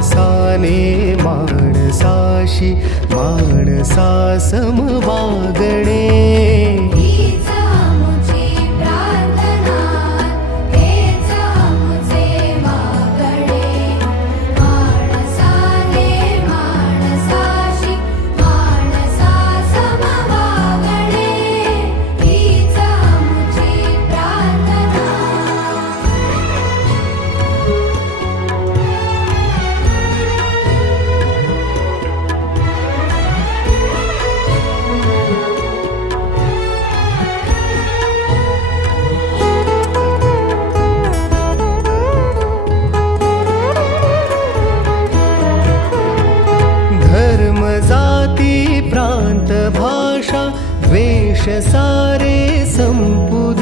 माणसाने माणसाशी माणसा सम वागणे. जाती प्रांत भाषा द्वेष सारे संपुद